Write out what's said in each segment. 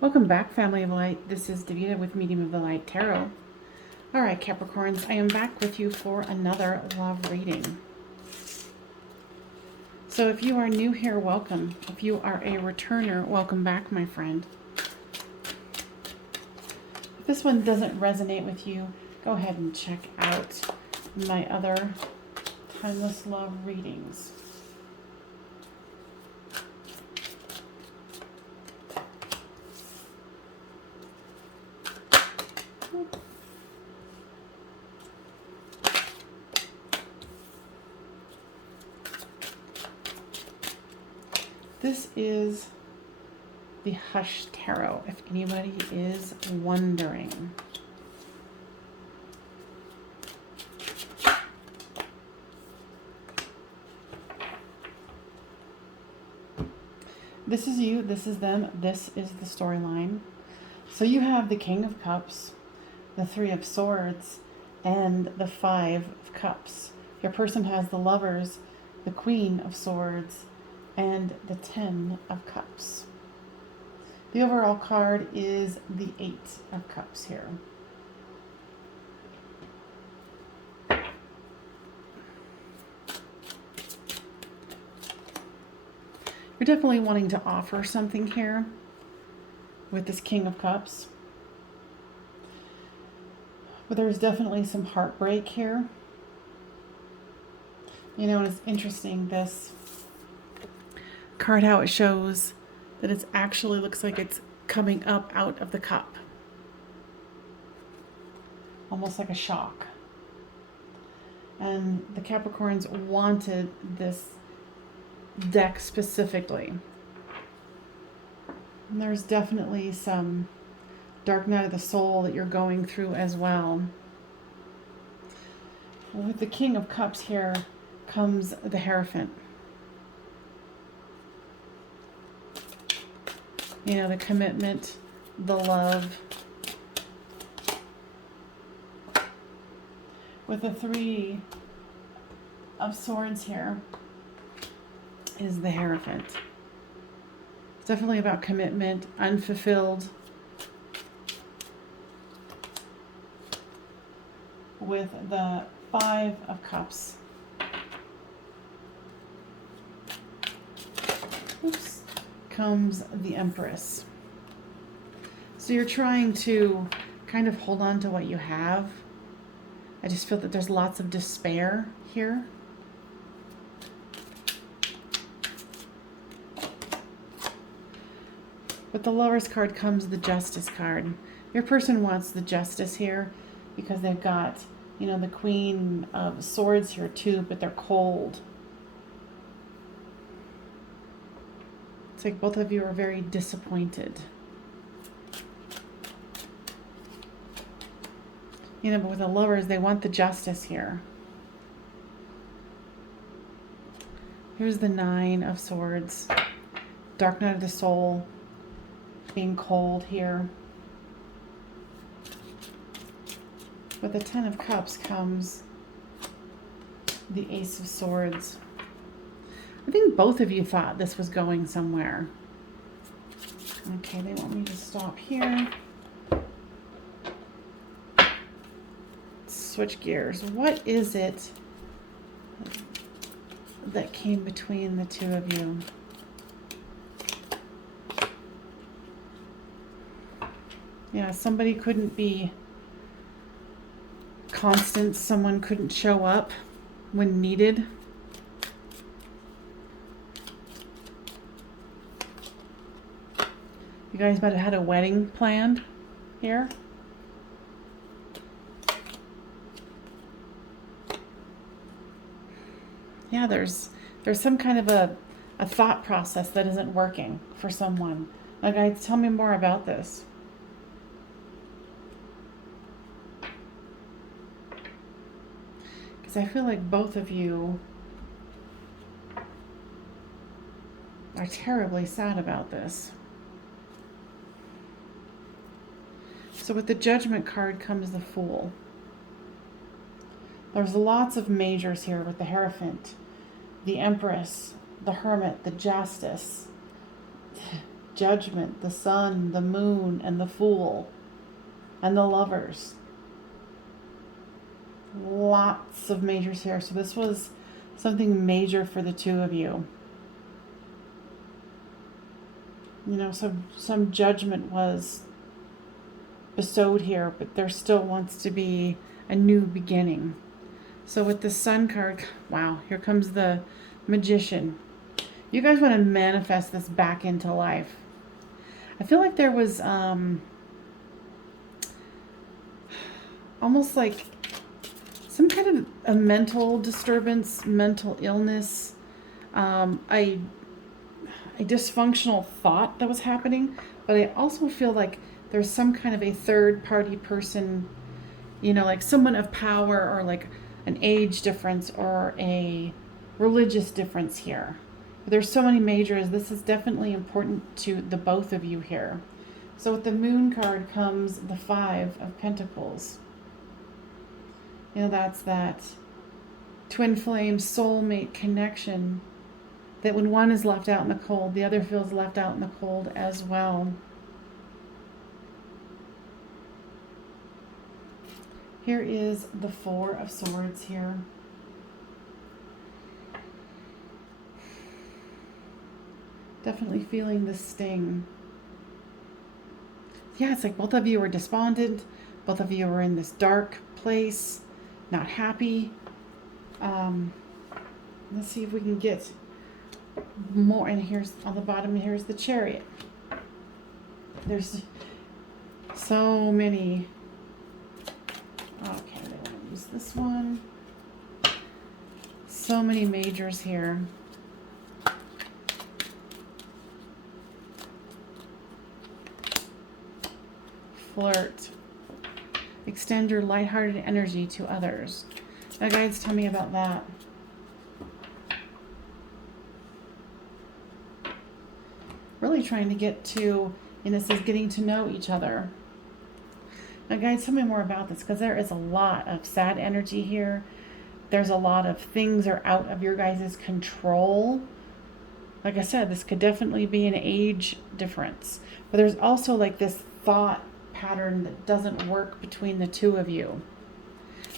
Welcome back, family of light. This is Davida with Medium of the Light Tarot. All right, Capricorns, I am back with you for another love reading. So if you are new here, welcome. If you are a returner, welcome back, my friend. If this one doesn't resonate with you, go ahead and check out my other timeless love readings. This is the Hush Tarot, if anybody is wondering. This is you, this is them, this is the storyline. So you have the King of Cups, the Three of Swords, and the Five of Cups. Your person has the Lovers, the Queen of Swords, and the Ten of Cups. The overall card is the Eight of Cups here. You're definitely wanting to offer something here with this King of Cups. But there's definitely some heartbreak here. You know, it's interesting, this card, how it shows that it actually looks like it's coming up out of the cup. Almost like a shock. And the Capricorns wanted this deck specifically. And there's definitely some dark night of the soul that you're going through as well. With the King of Cups here comes the Hierophant. You know, the commitment, the love. With the Three of Swords here is the Hierophant. It's definitely about commitment, unfulfilled. With the Five of Cups. Oops. Comes the Empress. So you're trying to kind of hold on to what you have. I just feel that there's lots of despair here. With the Lover's card comes the Justice card. Your person wants the Justice here because they've got, you know, the Queen of Swords here too, but they're cold. It's like both of you are very disappointed. You know, but with the Lovers, they want the Justice here. Here's the Nine of Swords. Dark night of the soul. Being cold here. With the Ten of Cups comes the Ace of Swords. I think both of you thought this was going somewhere. Okay, they want me to stop here. Switch gears. What is it that came between the two of you? Yeah, somebody couldn't be constant. Someone couldn't show up when needed. You guys might have had a wedding planned here. Yeah, there's some kind of a thought process that isn't working for someone. Like, guys, tell me more about this. Because I feel like both of you are terribly sad about this. So with the Judgment card comes the Fool. There's lots of majors here with the Hierophant, the Empress, the Hermit, the Justice. Judgment, the Sun, the Moon, and the Fool, and the Lovers. Lots of majors here. So this was something major for the two of you. You know, some judgment was bestowed here, but there still wants to be a new beginning. So with the Sun card, wow, here comes the Magician. You guys want to manifest this back into life. I feel like there was almost like some kind of a mental disturbance, mental illness, a dysfunctional thought that was happening, but I also feel like there's some kind of a third party person, you know, like someone of power, or like an age difference or a religious difference here. But there's so many majors. This is definitely important to the both of you here. So with the Moon card comes the Five of Pentacles. You know, that's that twin flame soulmate connection, that when one is left out in the cold, the other feels left out in the cold as well. Here is the Four of Swords here. Definitely feeling the sting. Yeah, it's like both of you are despondent. Both of you are in this dark place, not happy. Let's see if we can get more. And here's on the bottom, here's the Chariot. There's so many. Okay, they want to use this one. So many majors here. Flirt. Extend your lighthearted energy to others. Now, guides, tell me about that. Really trying to get to, and this is getting to know each other. Now, guys, tell me more about this, because there is a lot of sad energy here. There's a lot of things are out of your guys' control. Like I said, this could definitely be an age difference. But there's also like this thought pattern that doesn't work between the two of you.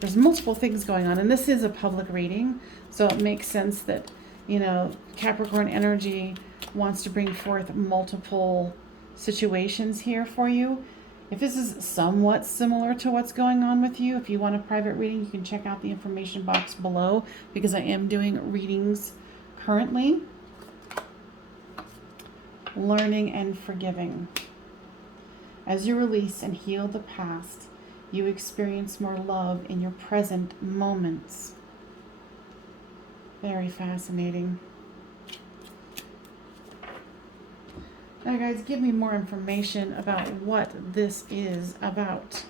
There's multiple things going on, and this is a public reading, so it makes sense that, you know, Capricorn energy wants to bring forth multiple situations here for you. If this is somewhat similar to what's going on with you, if you want a private reading, you can check out the information box below, because I am doing readings currently. Learning and forgiving. As you release and heal the past, you experience more love in your present moments. Very fascinating. Now, guys, give me more information about what this is about.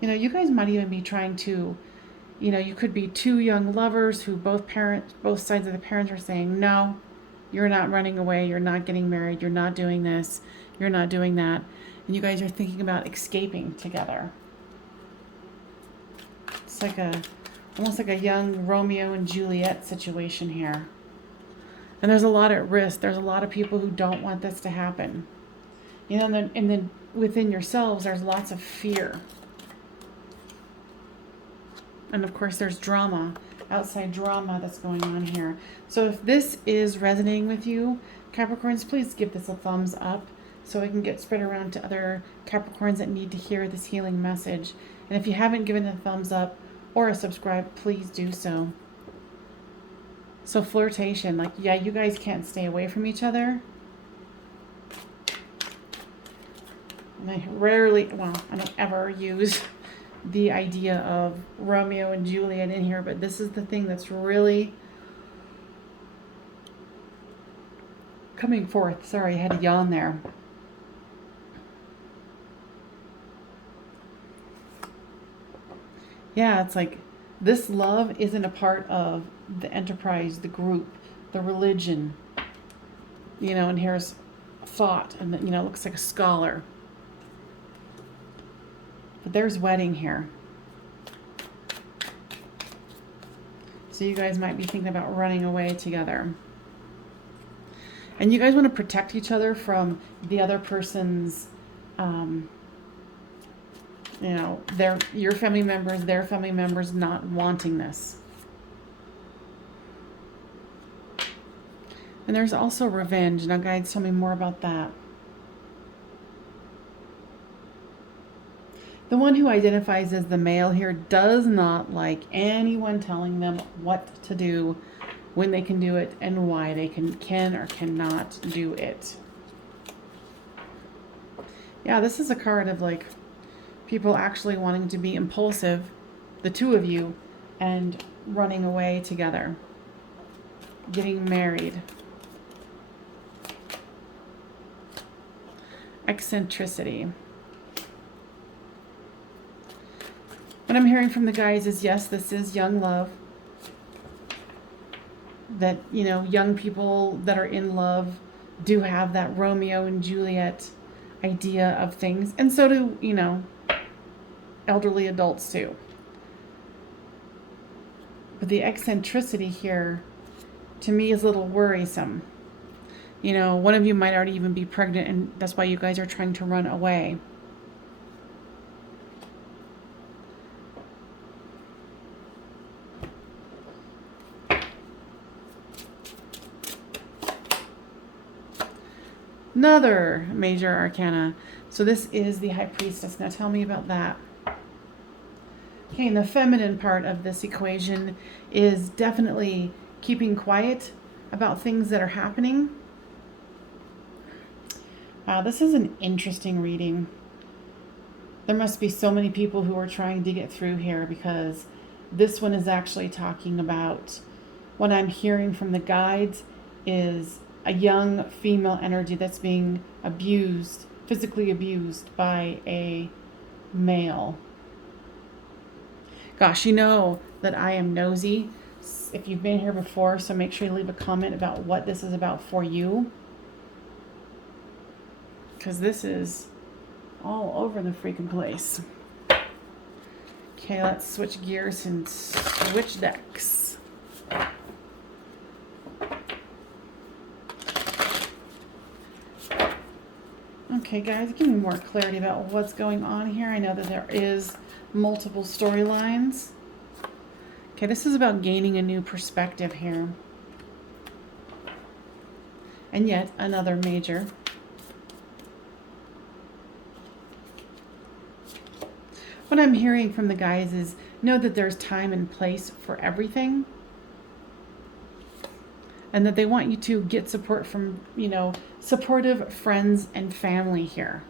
You know, you guys might even be trying to, you know, you could be two young lovers who both sides of the parents are saying, no, you're not running away, you're not getting married, you're not doing this, you're not doing that. And you guys are thinking about escaping together. It's like almost like a young Romeo and Juliet situation here. And there's a lot at risk. There's a lot of people who don't want this to happen. You know, and then within yourselves, there's lots of fear. And of course, there's drama, outside drama that's going on here. So if this is resonating with you, Capricorns, please give this a thumbs up so it can get spread around to other Capricorns that need to hear this healing message. And if you haven't given a thumbs up or a subscribe, please do so. So flirtation, like, yeah, you guys can't stay away from each other. And I rarely, well, I don't ever use the idea of Romeo and Juliet in here, but this is the thing that's really coming forth. Sorry, I had a yawn there. Yeah, it's like this love isn't a part of the enterprise, the group, the religion. You know, and here's thought, and you know, it looks like a scholar. But there's wedding here. So you guys might be thinking about running away together. And you guys want to protect each other from the other person's, you know, your family members, their family members not wanting this. And there's also revenge. Now, guides, tell me more about that. The one who identifies as the male here does not like anyone telling them what to do, when they can do it, and why they can or cannot do it. Yeah, this is a card of like people actually wanting to be impulsive, the two of you, and running away together, getting married. Eccentricity. What I'm hearing from the guys is, yes, this is young love. That, you know, young people that are in love do have that Romeo and Juliet idea of things. And so do, you know, elderly adults too. But the eccentricity here, to me, is a little worrisome. You know, one of you might already even be pregnant, and that's why you guys are trying to run away. Another major arcana. So this is the High Priestess. Now tell me about that. Okay, and the feminine part of this equation is definitely keeping quiet about things that are happening. Wow, this is an interesting reading. There must be so many people who are trying to get through here, because this one is actually talking about, what I'm hearing from the guides is a young female energy that's being abused, physically abused by a male. Gosh, you know that I am nosy if you've been here before, so make sure you leave a comment about what this is about for you, because this is all over the freaking place. Okay, let's switch gears and switch decks. Okay, guys, give me more clarity about what's going on here. I know that there is multiple storylines. Okay, this is about gaining a new perspective here. And yet another major. What I'm hearing from the guys is, know that there's time and place for everything. And that they want you to get support from, you know, supportive friends and family here.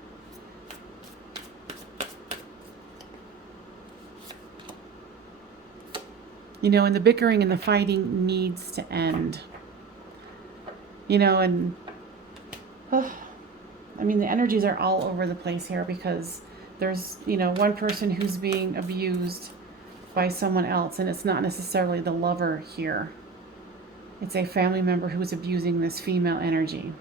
You know, and the bickering and the fighting needs to end. You know, and I mean, the energies are all over the place here, because there's, you know, one person who's being abused by someone else, and it's not necessarily the lover here. It's a family member who is abusing this female energy.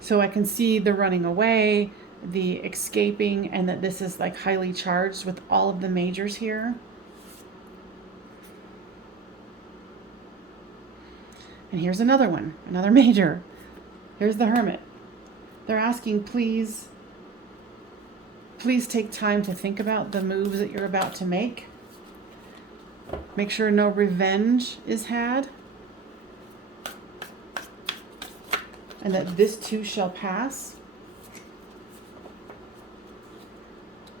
So I can see the running away, the escaping, and that this is like highly charged with all of the majors here. And here's another one, another major. Here's the Hermit. They're asking, please take time to think about the moves that you're about to make. Make sure no revenge is had. And that this too shall pass.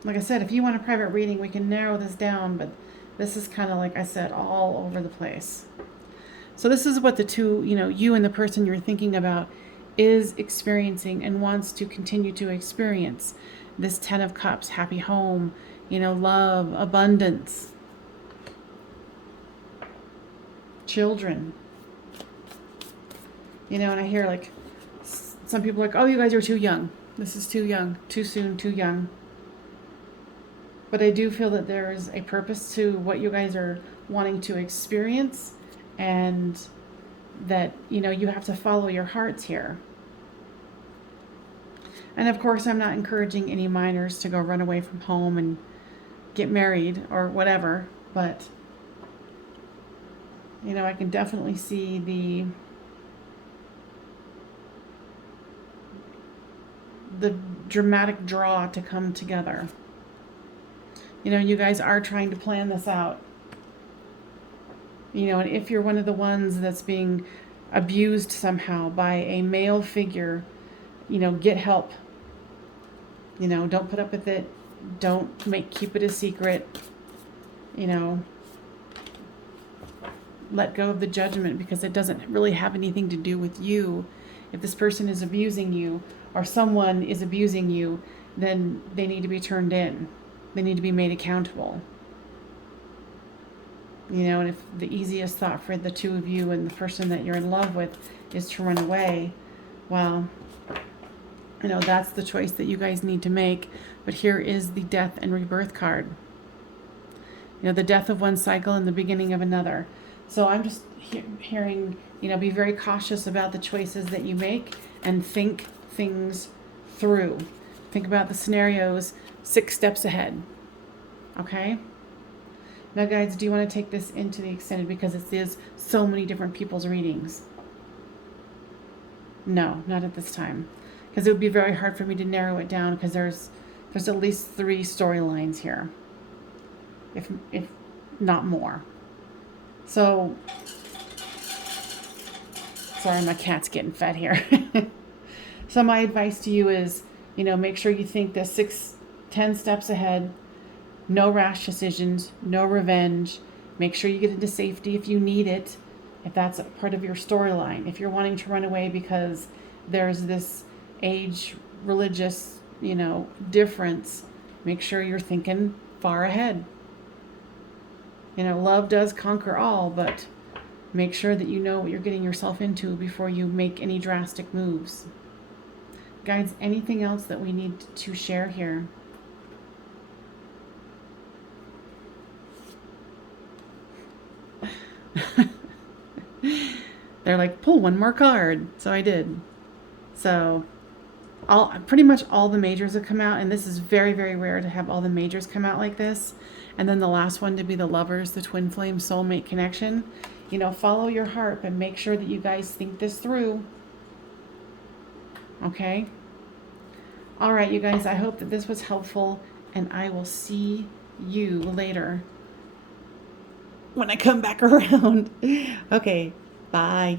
Like I said, if you want a private reading, we can narrow this down, but this is kind of, like I said, all over the place. So this is what the two, you know, you and the person you're thinking about is experiencing and wants to continue to experience. This 10 of Cups, happy home, you know, love, abundance, children. You know, and I hear like some people are like, oh, you guys are too young. This is too young, too soon, too young. But I do feel that there is a purpose to what you guys are wanting to experience, and that, you know, you have to follow your hearts here. And of course, I'm not encouraging any minors to go run away from home and get married or whatever, but You know, I can definitely see the dramatic draw to come together. You know, you guys are trying to plan this out. You know, and if you're one of the ones that's being abused somehow by a male figure, you know, get help. You know, don't put up with it. Don't keep it a secret. You know, let go of the judgment, because it doesn't really have anything to do with you. If this person is abusing you or someone is abusing you, then they need to be turned in. They need to be made accountable. You know, and if the easiest thought for the two of you and the person that you're in love with is to run away, well, you know, that's the choice that you guys need to make. But here is the death and rebirth card. You know, the death of one cycle and the beginning of another. So I'm just hearing, you know, be very cautious about the choices that you make and think things through. Think about the scenarios 6 steps ahead. Okay? Now, guys, do you want to take this into the extended, because it is so many different people's readings? No, not at this time. Because it would be very hard for me to narrow it down, because there's at least 3 storylines here. If not more. So, sorry, my cat's getting fed here. So my advice to you is, you know, make sure you think the 6-10 steps ahead. No rash decisions, no revenge. Make sure you get into safety if you need it, if that's a part of your storyline. If you're wanting to run away because there's this age, religious, you know, difference, make sure you're thinking far ahead. You know, love does conquer all, but make sure that you know what you're getting yourself into before you make any drastic moves. Guys, anything else that we need to share here? They're like, pull one more card. So I did. So pretty much all the majors have come out, and this is very, very rare to have all the majors come out like this. And then the last one to be the lovers, the twin flame soulmate connection. You know, follow your heart, and make sure that you guys think this through. Okay? All right, you guys, I hope that this was helpful, and I will see you later when I come back around. Okay, bye.